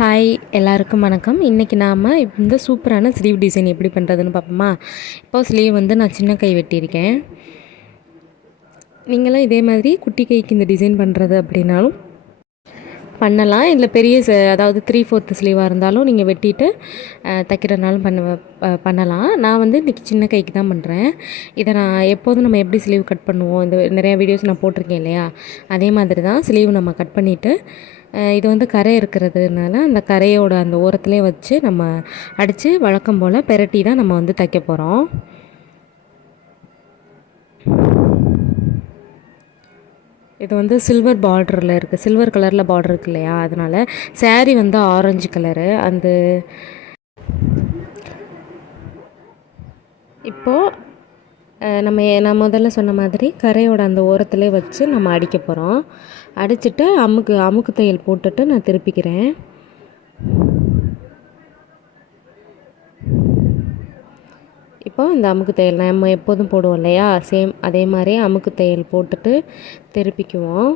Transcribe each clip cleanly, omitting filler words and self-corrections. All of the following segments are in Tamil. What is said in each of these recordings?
ஹாய் எல்லாருக்கும் வணக்கம். இன்றைக்கி நாம் இந்த சூப்பரான ஸ்லீவ் டிசைன் எப்படி பண்ணுறதுன்னு பார்ப்போமா. இப்போது ஸ்லீவ் வந்து நான் சின்ன கை வெட்டியிருக்கேன். நீங்களும் இதே மாதிரி குட்டி கைக்கு இந்த டிசைன் பண்ணுறது அப்படின்னாலும் பண்ணலாம். இல்லை பெரிய அதாவது 3/4 ஸ்லீவாக இருந்தாலும் நீங்கள் வெட்டிட்டு தைக்கிறனாலும் பண்ணலாம். நான் வந்து இன்றைக்கி சின்ன கைக்கு தான் பண்ணுறேன். இதை நான் எப்போதும் நம்ம எப்படி ஸ்லீவ் கட் பண்ணுவோம், இந்த நிறையா வீடியோஸ் நான் போட்டிருக்கேன் இல்லையா, அதே மாதிரி தான் ஸ்லீவ் நம்ம கட் பண்ணிவிட்டு இது வந்து கரை இருக்கிறதுனால அந்த கரையோட அந்த ஓரத்துலேயே வச்சு நம்ம அடித்து வழக்கம் போல் பெரட்டி தான் நம்ம வந்து தைக்க போகிறோம். இது வந்து சில்வர் பார்டரில் இருக்குது, சில்வர் கலரில் பார்டர் இருக்கு இல்லையா, அதனால் சேரீ வந்து ஆரஞ்சு கலரு. இப்போது நான் முதல்ல சொன்ன மாதிரி கரையோட அந்த ஓரத்துலேயே வச்சு நம்ம அடிக்க போகிறோம். அடிச்சுட்டு அமுக்கு தையல் போட்டுட்டு நான் திருப்பிக்கிறேன். இப்போது இந்த அமுக்கு தையல் நம்ம எப்போதும் போடுவோம் இல்லையா, சேம் அதே மாதிரி அமுக்கு தையல் போட்டுட்டு திருப்பிக்குவோம்.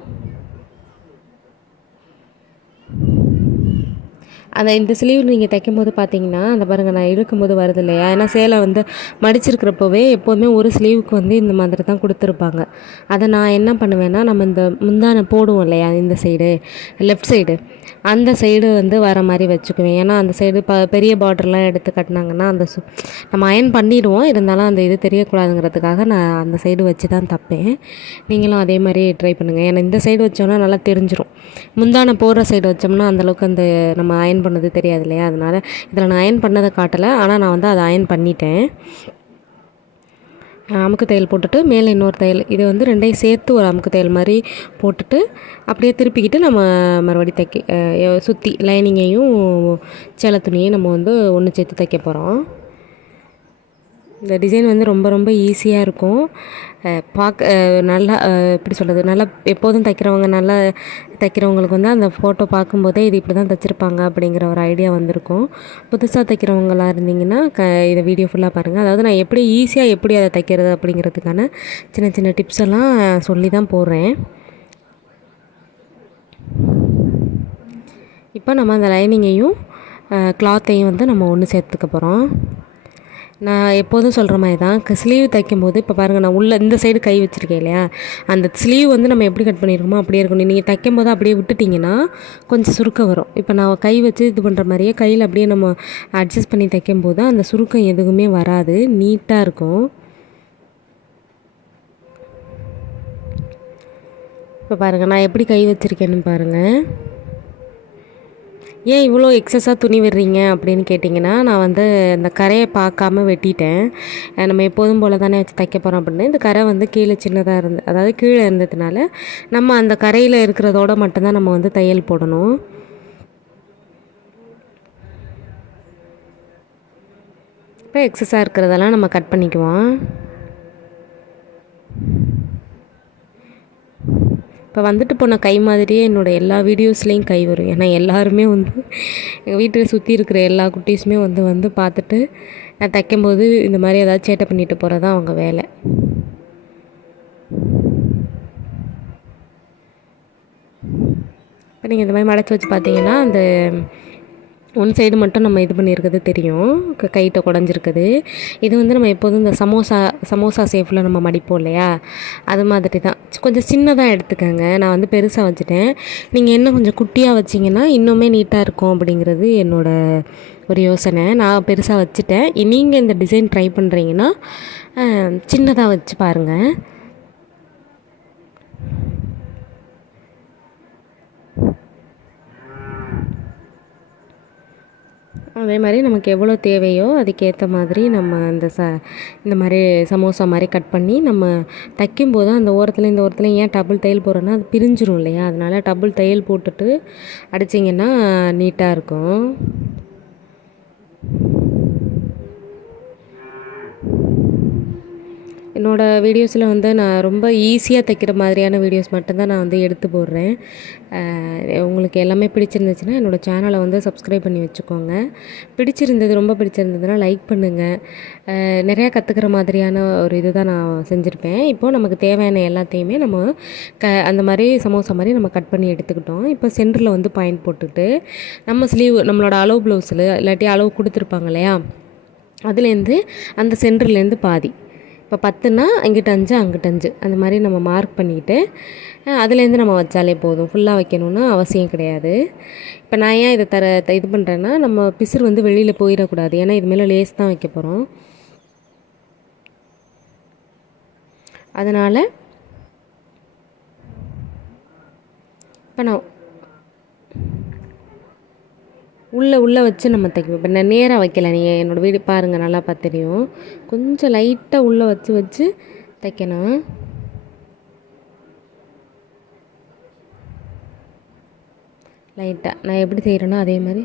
இந்த ஸ்லீவ் நீங்கள் தைக்கும்போது பார்த்தீங்கன்னா அந்த பாருங்கள், நான் இழுக்கும்போது வருது இல்லையா, ஏன்னா சேலை வந்து மடிச்சிருக்கிறப்போவே எப்போதுமே ஒரு ஸ்லீவுக்கு வந்து இந்த மாதிரி தான் கொடுத்துருப்பாங்க. அதை நான் என்ன பண்ணுவேன்னா, நம்ம இந்த முந்தானை போடுவோம் இல்லையா, இந்த சைடு லெஃப்ட் சைடு அந்த சைடு வந்து வர மாதிரி வச்சுக்குவேன். ஏன்னா அந்த சைடு பெரிய பார்டர்லாம் எடுத்து கட்டினாங்கன்னா நம்ம அயன் பண்ணிடுவோம், இருந்தாலும் அந்த இது தெரியக்கூடாதுங்கிறதுக்காக நான் அந்த சைடு வச்சு தான் தைப்பேன். நீங்களும் அதே மாதிரி ட்ரை பண்ணுங்கள். ஏன்னா இந்த சைடு வச்சோன்னா நல்லா தெரிஞ்சிடும். முந்தானை போடுற சைடு வச்சோம்னா அந்தளவுக்கு நம்ம அயன் பண்ணது தெரியாது இல்லையா, அதனால் இதில் நான் அயன் பண்ணதை காட்டலை, ஆனால் நான் வந்து அதை அயன் பண்ணிட்டேன். அமுக்கு தையல் போட்டுட்டு மேலே இன்னொரு தையல், இது வந்து ரெண்டையும் சேர்த்து ஒரு அமுக்கு தையல் மாதிரி போட்டுட்டு அப்படியே திருப்பிக்கிட்டு நம்ம மறுபடி சுற்றி லைனிங்கையும் சேலை துணியையும் நம்ம வந்து ஒன்று சேர்த்து தைக்க போகிறோம். இந்த டிசைன் வந்து ரொம்ப ரொம்ப ஈஸியாக இருக்கும். பார்க்க நல்லா எப்படி சொல்கிறது, நல்லா எப்போதும் நல்லா தைக்கிறவங்களுக்கு வந்து அந்த ஃபோட்டோ பார்க்கும்போதே இது இப்படி தான் தைச்சிருப்பாங்க அப்படிங்கிற ஒரு ஐடியா வந்திருக்கும். புதுசாக தைக்கிறவங்களாக இருந்தீங்கன்னா இதை வீடியோ ஃபுல்லாக பாருங்கள். அதாவது நான் எப்படி ஈஸியாக எப்படி அதை தைக்கிறது அப்படிங்கிறதுக்கான சின்ன சின்ன டிப்ஸ் எல்லாம் சொல்லி தான் போடுறேன். இப்போ நம்ம அந்த லைனிங்கையும் கிளாத்தையும் வந்து நம்ம ஒன்று சேர்த்துக்க போகிறோம். நான் எப்போதும் சொல்கிற மாதிரி தான் ஸ்லீவ் தைக்கும்போது இப்போ பாருங்கள், நான் உள்ளே இந்த சைடு கை வச்சுருக்கேன் இல்லையா, அந்த ஸ்லீவ் வந்து நம்ம எப்படி கட் பண்ணியிருக்கோமோ அப்படியே இருக்கணும். நீங்கள் தைக்கும்போது அப்படியே விட்டுட்டிங்கன்னா கொஞ்சம் சுருக்கம் வரும். இப்போ நான் கை வச்சு இது பண்ணுற மாதிரியே கையில் அப்படியே நம்ம அட்ஜஸ்ட் பண்ணி தைக்கும்போது அந்த சுருக்கம் எதுவுமே வராது, நீட்டாக இருக்கும். இப்போ பாருங்கள், நான் எப்படி கை வச்சுருக்கேன்னு பாருங்கள். ஏன் இவ்வளோ எக்ஸஸாக துணி விடுறீங்க அப்படின்னு கேட்டிங்கன்னா, நான் வந்து இந்த கரையை பார்க்காம வெட்டிட்டேன். நம்ம எப்போதும் போல் தானே வச்சு தைக்க போகிறோம் அப்படின்னு. இந்த கரை வந்து கீழே சின்னதாக அதாவது கீழே இருந்ததுனால நம்ம அந்த கரையில் இருக்கிறதோட மட்டும்தான் நம்ம வந்து தையல் போடணும். இப்போ எக்ஸஸாக இருக்கிறதெல்லாம் நம்ம கட் பண்ணிக்குவோம். இப்போ வந்துட்டு போன கை மாதிரியே என்னோடய எல்லா வீடியோஸ்லேயும் கை வரும். ஏன்னா எல்லாருமே வந்து எங்கள் வீட்டில் சுற்றி இருக்கிற எல்லா குட்டீஸுமே வந்து பார்த்துட்டு நான் தைக்கும்போது இந்த மாதிரி ஏதாவது சேட்டை பண்ணிட்டு போகிறது தான் அவங்க வேலை. இப்போ நீங்கள் இந்த மாதிரி மடச்சி வச்சு பார்த்தீங்கன்னா அந்த ஒன் சைடு மட்டும் நம்ம இது பண்ணியிருக்கிறது தெரியும், கைட்ட குடஞ்சிருக்குது. இது வந்து நம்ம எப்போதும் இந்த சமோசா சேஃபில் நம்ம மடிப்போம் இல்லையா, அது மாதிரி தான். கொஞ்சம் சின்னதாக எடுத்துக்கோங்க. நான் வந்து பெருசாக வச்சுட்டேன். நீங்கள் இன்னும் கொஞ்சம் குட்டியாக வச்சிங்கன்னா இன்னுமே நீட்டாக இருக்கும் அப்படிங்கிறது என்னோடய ஒரு யோசனை. நான் பெருசாக வச்சுட்டேன். நீங்கள் இந்த டிசைன் ட்ரை பண்ணுறீங்கன்னா சின்னதாக வச்சு பாருங்கள். அதே மாதிரி நமக்கு எவ்வளோ தேவையோ அதுக்கேற்ற மாதிரி நம்ம இந்த மாதிரி சமோசா மாதிரி கட் பண்ணி நம்ம தைக்கும்போது அந்த ஓரத்தில் இந்த ஓரத்தில் ஏன் டபுள் தையல் போடுறோன்னா அது பிரிஞ்சிரும் இல்லையா, அதனால் டபுள் தையல் போட்டுட்டு அடிச்சிங்கன்னா நீட்டாக இருக்கும். என்னோடய வீடியோஸில் வந்து நான் ரொம்ப ஈஸியாக தைக்கிற மாதிரியான வீடியோஸ் மட்டும்தான் நான் வந்து எடுத்து போடுறேன். உங்களுக்கு எல்லாமே பிடிச்சிருந்துச்சுன்னா என்னோடய சேனலை வந்து சப்ஸ்கிரைப் பண்ணி வச்சுக்கோங்க. ரொம்ப பிடிச்சிருந்ததுன்னா லைக் பண்ணுங்கள். நிறையா கற்றுக்கிற மாதிரியான ஒரு இது தான் நான் செஞ்சுருப்பேன். இப்போது நமக்கு தேவையான எல்லாத்தையுமே நம்ம அந்த மாதிரி சமோசா மாதிரி நம்ம கட் பண்ணி எடுத்துக்கிட்டோம். இப்போ சென்டரில் வந்து பாயிண்ட் போட்டுட்டு நம்ம நம்மளோட அளவு ப்ளவுஸில் இல்லாட்டி அளவு கொடுத்துருப்பாங்க இல்லையா, அதுலேருந்து அந்த சென்டர்லேருந்து பாதி, இப்போ 10ன்னா இங்கிட்ட 5 அங்கிட்ட 5 அந்த மாதிரி நம்ம மார்க் பண்ணிக்கிட்டு அதுலேருந்து நம்ம வச்சாலே போதும். ஃபுல்லாக வைக்கணும்னு அவசியம் கிடையாது. இப்போ நான் ஏன் இதை இது பண்ணுறேன்னா, நம்ம பிசுறு வந்து வெளியில் போயிடக்கூடாது. ஏன்னா இது மேலே லேஸ் தான் வைக்க போகிறோம். அதனால் இப்போ நான் உள்ளே வச்சு நம்ம தைக்கணும். இப்போ நான் நேராக வைக்கல, நீங்கள் என்னோடய வீடு பாருங்கள், நல்லா பார்த்து தெரியும். கொஞ்சம் லைட்டாக உள்ளே வச்சு தைக்கணும். லைட்டாக நான் எப்படி செய்கிறேனோ அதே மாதிரி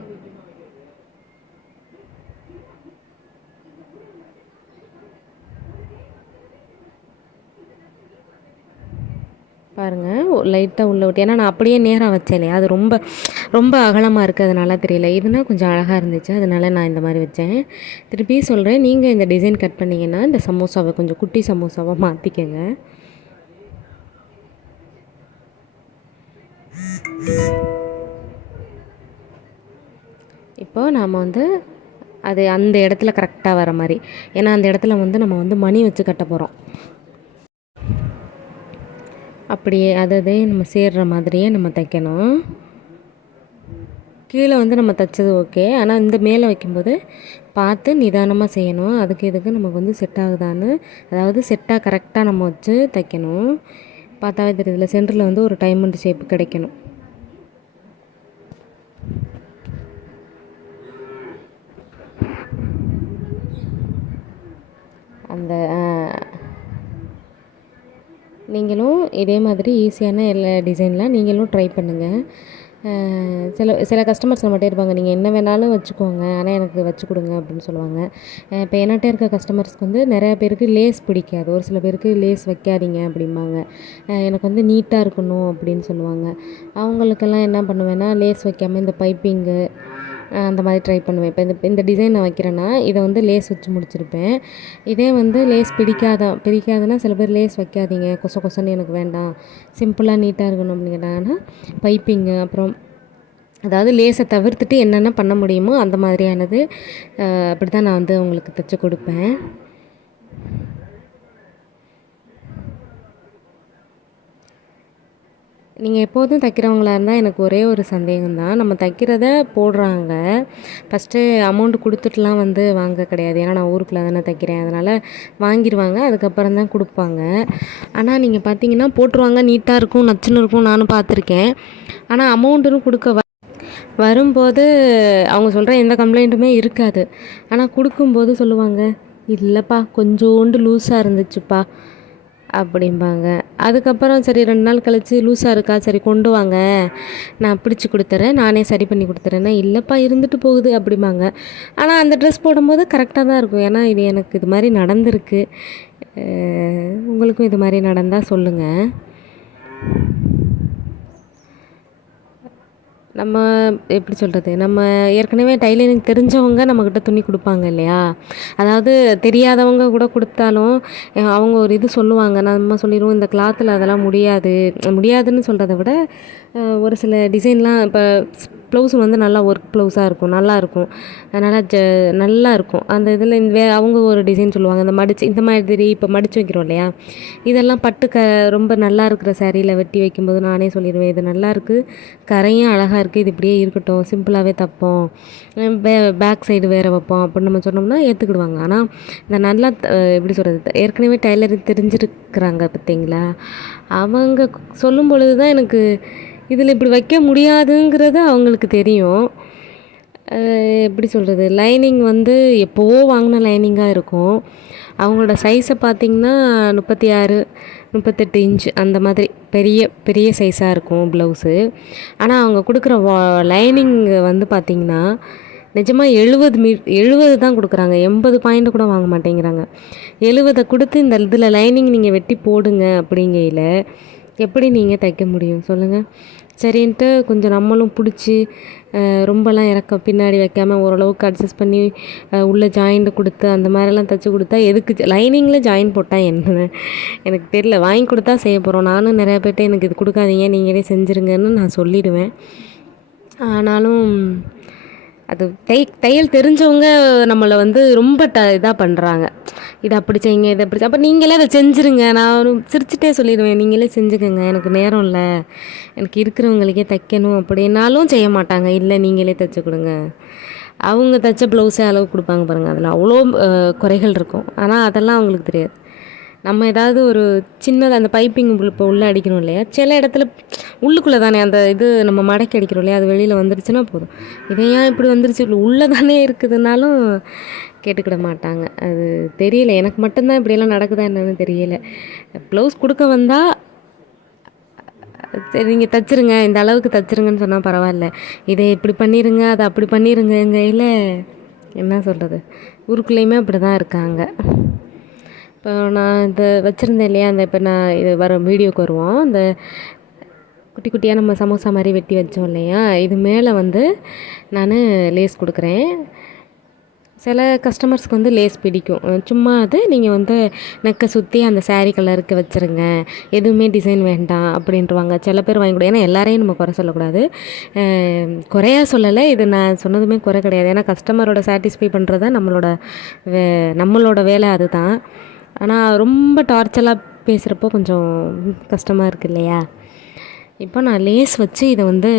பாருங்கள். லைட்டாக உள்ளே விட்டு, ஏன்னா நான் அப்படியே நேராக வச்சேன் இல்லையா, அது ரொம்ப ரொம்ப அகலமாக இருக்குது, அதனால தெரியல. இதுனா கொஞ்சம் அழகாக இருந்துச்சு, அதனால நான் இந்த மாதிரி வச்சேன். திருப்பி சொல்கிறேன், நீங்கள் இந்த டிசைன் கட் பண்ணிங்கன்னா இந்த சமோசாவை கொஞ்சம் குட்டி சமோசாவாக மாற்றிக்கங்க. இப்போது நாம் வந்து அது அந்த இடத்துல கரெக்டாக வர மாதிரி, ஏன்னா அந்த இடத்துல வந்து நம்ம வந்து மணி வச்சு கட்ட போகிறோம். அப்படியே அதே நம்ம சேர்கிற மாதிரியே நம்ம தைக்கணும். கீழே வந்து நம்ம தைச்சது ஓகே, ஆனால் இந்த மேலே வைக்கும்போது பார்த்து நிதானமாக செய்யணும். இதுக்கு நமக்கு வந்து செட் ஆகுதான்னு, அதாவது செட்டாக கரெக்டாக நம்ம வச்சு தைக்கணும். பார்த்தாவே தெரியுதுல, சென்டரில் வந்து ஒரு டைமண்ட் ஷேப்பு கிடைக்கணும். அந்த நீங்களும் இதே மாதிரி ஈஸியான எல்லா டிசைன்லாம் நீங்களும் ட்ரை பண்ணுங்கள். சில கஸ்டமர்ஸ் நம்மகிட்ட இருப்பாங்க, நீங்கள் என்ன வேணாலும் வச்சுக்கோங்க, ஆனால் எனக்கு வச்சு கொடுங்க அப்படின்னு சொல்லுவாங்க. இப்போ என்கிட்ட இருக்க கஸ்டமர்ஸ்க்கு வந்து நிறையா பேருக்கு லேஸ் பிடிக்காது, ஒரு சில பேருக்கு லேஸ் வைக்காதீங்க அப்படிம்பாங்க. எனக்கு வந்து நீட்டாக இருக்கணும் அப்படின்னு சொல்லுவாங்க. அவங்களுக்கெல்லாம் என்ன பண்ணுவேன்னா, லேஸ் வைக்காமல் இந்த பைப்பிங்கு அந்த மாதிரி ட்ரை பண்ணுவேன். இப்போ இந்த டிசைன் நான் வைக்கிறேன்னா இதை வந்து லேஸ் வச்சு முடிச்சிருப்பேன். இதே வந்து லேஸ் பிடிக்காதுன்னா சில பேர் லேஸ் வைக்காதீங்க, கொசன்னு எனக்கு வேண்டாம், சிம்பிளாக நீட்டாக இருக்கணும் அப்படின்னு கேட்டாங்கன்னா பைப்பிங்கு, அப்புறம் அதாவது லேஸை தவிர்த்துட்டு என்னென்ன பண்ண முடியுமோ அந்த மாதிரியானது அப்படி தான் நான் வந்து உங்களுக்கு தைச்சி கொடுப்பேன். நீங்கள் எப்போதும் தைக்கிறவங்களா இருந்தால் எனக்கு ஒரே ஒரு சந்தேகம் தான், நம்ம தைக்கிறத போடுறாங்க, ஃபஸ்ட்டு அமௌண்ட்டு கொடுத்துட்டுலாம் வந்து வாங்க கிடையாது. ஏன்னா நான் ஊருக்குள்ளே தானே தைக்கிறேன், அதனால் வாங்கிடுவாங்க, அதுக்கப்புறம் தான் கொடுப்பாங்க. ஆனால் நீங்கள் பார்த்தீங்கன்னா போட்டுருவாங்க, நீட்டாக இருக்கும், நச்சுன்னு இருக்கும், நானும் பார்த்துருக்கேன். ஆனால் அமௌண்ட்டுன்னு கொடுக்க வரும்போது அவங்க சொல்கிற எந்த கம்ப்ளைண்ட்டுமே இருக்காது. ஆனால் கொடுக்கும்போது சொல்லுவாங்க, இல்லைப்பா கொஞ்சோண்டு லூஸாக இருந்துச்சுப்பா அப்படிம்பாங்க. அதுக்கப்புறம் சரி 2 நாள் கழித்து லூஸாக இருக்கா, சரி கொண்டு வாங்க நான் பிடிச்சி கொடுத்துறேன், நானே சரி பண்ணி கொடுத்துறேன்னா, இல்லைப்பா இருந்துட்டு போகுது அப்படிம்பாங்க. ஆனால் அந்த ட்ரெஸ் போடும்போது கரெக்டாக தான் இருக்கும். ஏன்னா எனக்கு இது மாதிரி நடந்திருக்கு. உங்களுக்கும் இது மாதிரி நடந்தால் சொல்லுங்கள். நம்ம எப்படி சொல்கிறது, நம்ம ஏற்கனவே டைலரிங் தெரிஞ்சவங்க நம்மக்கிட்ட துணி கொடுப்பாங்க இல்லையா, அதாவது தெரியாதவங்க கூட கொடுத்தாலும் அவங்க ஒரு இது சொல்லுவாங்க, நம்ம சொல்லிடுவோம் இந்த கிளாத்தில் அதெல்லாம் முடியாதுன்னு சொல்கிறத விட ஒரு சில டிசைன்லாம் இப்போ ப்ளவுஸ் வந்து நல்லா ஒர்க் ப்ளவுஸாக இருக்கும், நல்லாயிருக்கும், நல்லா இருக்கும். அந்த இதில் அவங்க ஒரு டிசைன் சொல்லுவாங்க, இந்த மாதிரி இப்போ மடித்து வைக்கிறோம் இல்லையா, இதெல்லாம் பட்டு ரொம்ப நல்லா இருக்கிற சாரியில் வெட்டி வைக்கும்போது நானே சொல்லிடுவேன், இது நல்லாயிருக்கு, கரையும் அழகாக இருக்குது, இது இப்படியே இருக்கட்டும், சிம்பிளாகவே தைப்போம், பேக் சைடு வேறு வைப்போம் அப்படின்னு நம்ம சொன்னோம்னா ஏற்றுக்கிடுவாங்க. ஆனால் இந்த நல்லா எப்படி சொல்கிறது, ஏற்கனவே டைலரிங் தெரிஞ்சிருக்கிறாங்க பார்த்தீங்களா, அவங்க சொல்லும் பொழுது தான் எனக்கு இதில் இப்படி வைக்க முடியாதுங்கிறது அவங்களுக்கு தெரியும். எப்படி சொல்கிறது, லைனிங் வந்து எப்போவோ வாங்கின லைனிங்காக இருக்கும். அவங்களோட சைஸை பார்த்திங்கன்னா 36 38 இன்ச்சு அந்த மாதிரி பெரிய பெரிய சைஸாக இருக்கும் ப்ளவுஸு. ஆனால் அவங்க கொடுக்குற லைனிங் வந்து பார்த்திங்கன்னா நிஜமாக 70 தான் கொடுக்குறாங்க. 80 பாயிண்ட் கூட வாங்க மாட்டேங்கிறாங்க. 70 கொடுத்து இந்த இதில் லைனிங் நீங்கள் வெட்டி போடுங்க அப்படிங்கையில் எப்படி நீங்கள் தைக்க முடியும் சொல்லுங்கள்? சரின்ட்டு கொஞ்சம் நம்மளும் பிடிச்சி ரொம்பலாம் பின்னாடி வைக்காமல் ஓரளவுக்கு அட்ஜஸ்ட் பண்ணி உள்ளே ஜாயிண்ட் கொடுத்து அந்த மாதிரிலாம் தைச்சி கொடுத்தா எதுக்கு லைனிங்கில் ஜாயின் போட்டால் என்ன எனக்கு தெரியல. வாங்கி கொடுத்தா செய்ய போகிறோம். நானும் நிறையா பேர்ட்ட எனக்கு இது கொடுக்காதீங்க, நீங்களே செஞ்சுருங்கன்னு நான் சொல்லிவிடுவேன். ஆனாலும் அது தையல் தெரிஞ்சவங்க நம்மளை வந்து ரொம்ப இதாக பண்ணுறாங்க. இதை அப்படி செய்யுங்க, இதை அப்படி அப்போ நீங்களே அதை செஞ்சுருங்க. நான் சிரிச்சுட்டே சொல்லிடுவேன், நீங்களே செஞ்சுக்கோங்க, எனக்கு நேரம் இல்லை, எனக்கு இருக்கிறவங்களுக்கே தைக்கணும் அப்படின்னாலும் செய்ய மாட்டாங்க. இல்லை நீங்களே தைச்சி கொடுங்க. அவங்க தைச்ச ப்ளவுஸே அளவு கொடுப்பாங்க பாருங்கள், அதில் அவ்வளோ குறைகள் இருக்கும். ஆனால் அதெல்லாம் அவங்களுக்கு தெரியாது. நம்ம ஏதாவது ஒரு சின்னதாக அந்த பைப்பிங் இப்போ உள்ளே அடிக்கணும் இல்லையா, சில இடத்துல உள்ளுக்குள்ளே தானே அந்த இது நம்ம மடக்கி அடிக்கிறோம் இல்லையா, அது வெளியில் வந்துருச்சுன்னா போதும். இதையா இப்படி வந்துருச்சு உள்ளே தானே இருக்குதுன்னாலும் கேட்டுக்கிட மாட்டாங்க. அது தெரியல, எனக்கு மட்டும்தான் இப்படியெல்லாம் நடக்குதா என்னன்னு தெரியல. ப்ளவுஸ் கொடுக்க வந்தால் சரி நீங்கள் தைச்சிருங்க, இந்த அளவுக்கு தைச்சிருங்கன்னு சொன்னால் பரவாயில்ல, இதை இப்படி பண்ணிடுங்க, அதை அப்படி பண்ணிடுங்க. எங்கள் கையில் என்ன சொல்கிறது, ஊருக்குள்ளேயுமே அப்படி தான் இருக்காங்க. இப்போ நான் இந்த வச்சுருந்தேன் இல்லையா, அந்த இப்போ நான் இது வீடியோக்கு வருவோம், இந்த குட்டி குட்டியாக நம்ம சமோசா மாதிரி வெட்டி வச்சோம் இல்லையா, இது மேலே வந்து நான் லேஸ் கொடுக்குறேன். சில கஸ்டமர்ஸ்க்கு வந்து லேஸ் பிடிக்கும். சும்மா அது நீங்கள் வந்து நெக்கை சுற்றி அந்த சாரீ கலருக்கு வச்சுருங்க, எதுவுமே டிசைன் வேண்டாம் அப்படின்ட்டுருவாங்க. சில பேர் வாங்கி கொடுங்க. ஏன்னா எல்லாரையும் நம்ம குறை சொல்லக்கூடாது, குறையா சொல்லலை, இது நான் சொன்னதுமே குறை கிடையாது. ஏன்னா கஸ்டமரோட சாட்டிஸ்ஃபை பண்ணுறது தான் நம்மளோட வேலை அதுதான். ஆனால் ரொம்ப டார்ச்சலாக பேசுகிறப்போ கொஞ்சம் கஷ்டமாக இருக்குது இல்லையா. இப்போ நான் லேஸ் வச்சு இதை வந்து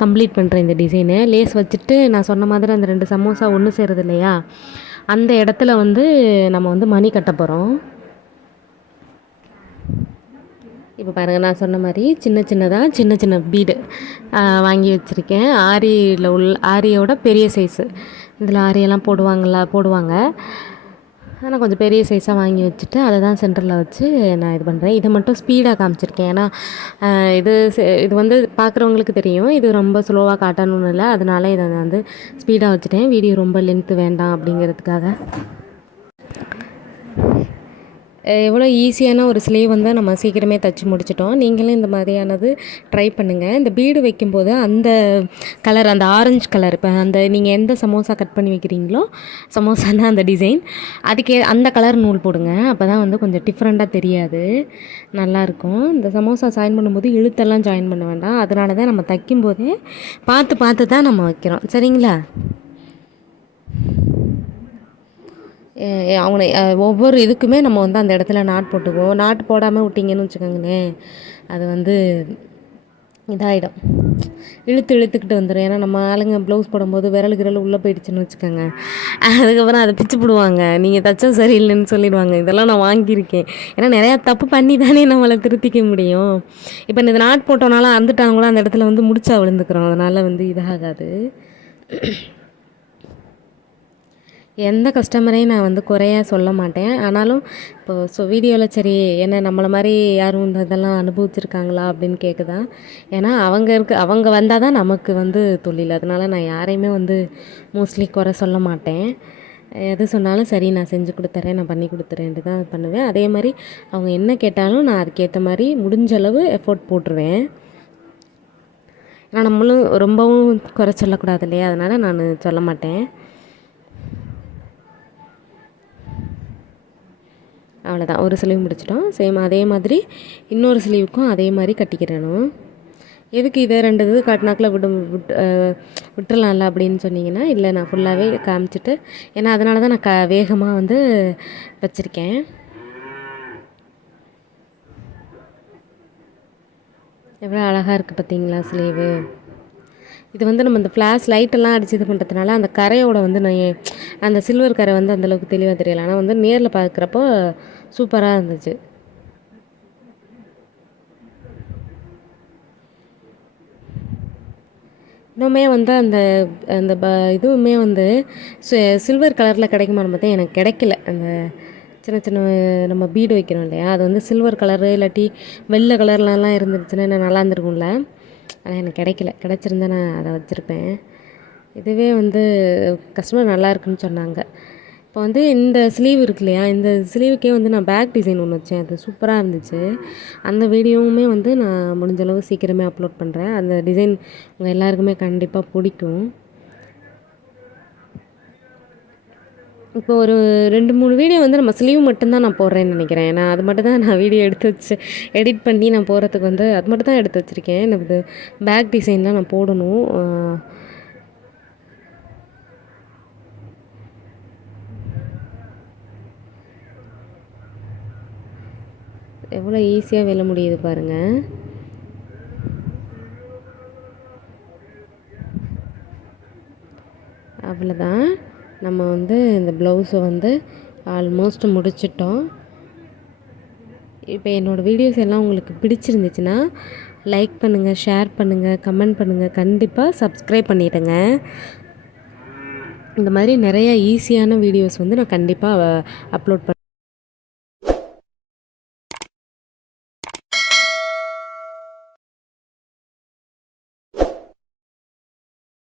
கம்ப்ளீட் பண்ணுறேன். இந்த டிசைனு லேஸ் வச்சுட்டு நான் சொன்ன மாதிரி அந்த 2 சமோசா ஒன்று சேருது இல்லையா, அந்த இடத்துல வந்து நம்ம வந்து மணி கட்ட போகிறோம். இப்போ பாருங்கள், நான் சொன்ன மாதிரி சின்ன சின்ன பீடு வாங்கி வச்சுருக்கேன். ஆரியோட பெரிய சைஸு. இதில் ஆரியெல்லாம் போடுவாங்க. ஆனால் கொஞ்சம் பெரிய சைஸாக வாங்கி வச்சுட்டு அதை தான் சென்டரில் வச்சு நான் இது பண்ணுறேன். இதை மட்டும் ஸ்பீடாக காமிச்சிருக்கேன். ஏன்னா இது வந்து பார்க்குறவங்களுக்கு தெரியும், இது ரொம்ப ஸ்லோவாக காட்டணும்னு இல்லை, அதனால இதை நான் வந்து ஸ்பீடாக வச்சுட்டேன். வீடியோ ரொம்ப லென்த்து வேண்டாம் அப்படிங்கிறதுக்காக. எவ்வளோ ஈஸியான ஒரு ஸ்லீவ் வந்து நம்ம சீக்கிரமே தைச்சி முடிச்சிட்டோம். நீங்களும் இந்த மாதிரியானது ட்ரை பண்ணுங்கள். இந்த பீடு வைக்கும்போது அந்த கலர், அந்த ஆரஞ்சு கலர், இப்போ அந்த நீங்கள் எந்த சமோசா கட் பண்ணி வைக்கிறீங்களோ, சமோசானா அந்த டிசைன், அதுக்கே அந்த கலர் நூல் போடுங்க. அப்போ தான் வந்து கொஞ்சம் டிஃப்ரெண்ட்டாக தெரியாது, நல்லாயிருக்கும். இந்த சமோசா ஜாயின் பண்ணும்போது இழுத்தெல்லாம் ஜாயின் பண்ண வேண்டாம். அதனால தான் நம்ம தைக்கும்போதே பார்த்து தான் நம்ம வைக்கிறோம், சரிங்களா. அவனை ஒவ்வொரு இதுக்குமே நம்ம வந்து அந்த இடத்துல நாட் போட்டுக்குவோம். நாட் போடாமல் விட்டிங்கன்னு வச்சுக்கோங்களேன், அது வந்து இதாகிடும், இழுத்துக்கிட்டு வந்துடும். ஏன்னா நம்ம ஆளுங்க ப்ளவுஸ் போடும்போது விரல் உள்ளே போயிடுச்சுன்னு வச்சுக்கோங்க, அதுக்கப்புறம் அதை பிச்சு போடுவாங்க, நீங்கள் தைச்சா சரியில்லைன்னு சொல்லிடுவாங்க. இதெல்லாம் நான் வாங்கியிருக்கேன். ஏன்னா நிறையா தப்பு பண்ணி தானே நம்மளை திருத்திக்க முடியும். இப்போ இந்த நாட் போட்டோனால அந்துட்டாங்க கூட அந்த இடத்துல வந்து முடிச்சா விழுந்துக்கிறோம். அதனால் வந்து இதாகாது. எந்த கஸ்டமரையும் நான் வந்து குறையாக சொல்ல மாட்டேன். ஆனாலும் இப்போ வீடியோவில் சரி என்ன நம்மளை மாதிரி யாரும் இந்த இதெல்லாம் அனுபவிச்சிருக்காங்களா அப்படின்னு கேட்குதா. ஏன்னா அவங்க வந்தால் தான் நமக்கு வந்து தொழில். அதனால் நான் யாரையுமே வந்து மோஸ்ட்லி குறை சொல்ல மாட்டேன். எது சொன்னாலும் சரி நான் செஞ்சு கொடுத்துறேன், நான் பண்ணி கொடுத்துறேன்ட்டு தான் பண்ணுவேன். அதே மாதிரி அவங்க என்ன கேட்டாலும் நான் அதுக்கேற்ற மாதிரி முடிஞ்சளவு எஃபோர்ட் போட்டுருவேன். ஏன்னா நம்மளும் ரொம்பவும் குறை சொல்லக்கூடாது இல்லையா, அதனால் நான் சொல்ல மாட்டேன். அவ்வளோதான், ஒரு ஸ்லீவ் முடிச்சிட்டோம். சேம் அதே மாதிரி இன்னொரு ஸ்லீவுக்கும் அதே மாதிரி கட்டிக்கிறணும். எதுக்கு இதை 2 இது காட்டினாக்கில் விட்டுறலாம்ல அப்படின்னு சொன்னிங்கன்னா, இல்லை நான் ஃபுல்லாகவே காமிச்சிட்டு, ஏன்னா அதனால தான் நான் வேகமாக வந்து வச்சுருக்கேன். எவ்வளோ அழகாக இருக்குது பார்த்தீங்களா ஸ்லீவு. இது வந்து நம்ம இந்த ஃப்ளாஷ் லைட்டெல்லாம் அடிச்சு இது பண்ணுறதுனால அந்த கரையோட வந்து அந்த சில்வர் கரை வந்து அந்தளவுக்கு தெளிவாக தெரியலை. ஆனால் வந்து நேரில் பார்க்குறப்போ சூப்பராக இருந்துச்சு. இன்னுமே வந்து அந்த அந்த இதுவுமே வந்து சில்வர் கலரில் கிடைக்குமான்னு பார்த்தா எனக்கு கிடைக்கல. அந்த சின்ன நம்ம பீடு வைக்கிறோம் இல்லையா, அது வந்து சில்வர் கலரு இல்லாட்டி வெள்ளை கலர்லலாம் இருந்துருச்சுன்னா நல்லா இருந்திருக்கும்ல. ஆனால் எனக்கு கிடைக்கல. கிடச்சிருந்தா நான் அதை வச்சுருப்பேன். இதுவே வந்து கஸ்டமர் நல்லா இருக்குன்னு சொன்னாங்க. இப்போ வந்து இந்த ஸ்லீவ் இருக்கு இல்லையா, இந்த ஸ்லீவுக்கே வந்து நான் பேக் டிசைன் ஒன்று வச்சேன். அது சூப்பராக இருந்துச்சு. அந்த வீடியோவுமே வந்து நான் முடிஞ்ச அளவு சீக்கிரமே அப்லோட் பண்ணுறேன். அந்த டிசைன் உங்கள் எல்லாருக்குமே கண்டிப்பாக பிடிக்கும். இப்போ ஒரு 2, 3 வீடியோ வந்து நம்ம ஸ்லீவ் மட்டும்தான் நான் போடுறேன்னு நினைக்கிறேன். ஏன்னா அது மட்டும் தான் நான் வீடியோ எடுத்து வச்சு எடிட் பண்ணி நான் போடுறதுக்கு வந்து அது மட்டும் தான் எடுத்து வச்சுருக்கேன். எனக்கு பேக் டிசைன்லாம் நான் போடணும். எவ்வளோ ஈஸியாக வெல்ல முடியுது பாருங்கள். அவ்வளோதான். நம்ம வந்து இந்த ப்ளவுஸை வந்து ஆல்மோஸ்ட் முடிச்சிட்டோம். இப்போ என்னோடய வீடியோஸ் எல்லாம் உங்களுக்கு பிடிச்சிருந்துச்சுன்னா லைக் பண்ணுங்கள், ஷேர் பண்ணுங்கள், கமெண்ட் பண்ணுங்கள், கண்டிப்பாக சப்ஸ்கிரைப் பண்ணிவிடுங்க. இந்த மாதிரி நிறையா ஈஸியான வீடியோஸ் வந்து நான் கண்டிப்பாக அப்லோட்